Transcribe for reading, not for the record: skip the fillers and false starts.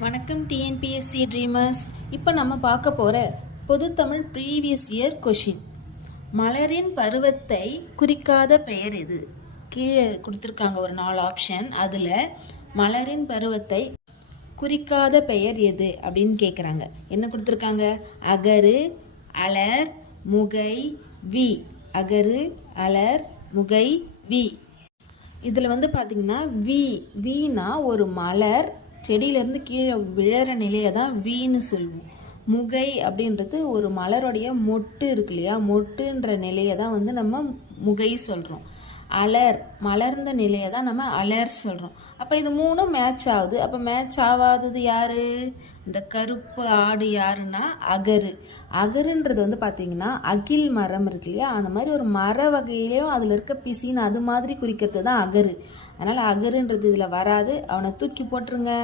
வணக்கம் TNPSC dreamers. இப்போ நம்ம பார்க்க போகிற பொதுத்தமிழ் ப்ரீவியஸ் இயர் கொஷின். மலரின் பருவத்தை குறிக்காத பெயர் எது? கீழே கொடுத்துருக்காங்க ஒரு 4 ஆப்ஷன். அதில் மலரின் பருவத்தை குறிக்காத பெயர் எது அப்படின்னு கேட்குறாங்க. என்ன கொடுத்துருக்காங்க? அகரு, அலர், முகை, வி. அகரு, அலர், முகை, வி. இதில் பார்த்தீங்கன்னா வீனா ஒரு மலர் செடியிலேருந்து கீழே விழற நிலையை தான் வீன்னு சொல்லுவோம். முகை அப்படின்றது ஒரு மலருடைய மொட்டு இருக்கு இல்லையா, மொட்டுன்ற நிலையை தான் நம்ம முகை சொல்கிறோம். அலர் மலர்ந்த நிலையை தான் நம்ம அலர் சொல்கிறோம். அப்போ இது மூணும் மேட்ச் ஆகுது. அப்போ மேட்ச் ஆகாதது யாரு? இந்த கருப்பு ஆடு யாருன்னா அகரு. அகருன்றது பார்த்தீங்கன்னா அகில் மரம் இருக்கு இல்லையா, அந்த மாதிரி ஒரு மர வகையிலையும் அதில் இருக்க பிசின்னு அது மாதிரி குறிக்கிறது தான் அகரு. அதனால் அகருன்றது இதில் வராது. அவனை தூக்கி போட்டுருங்க.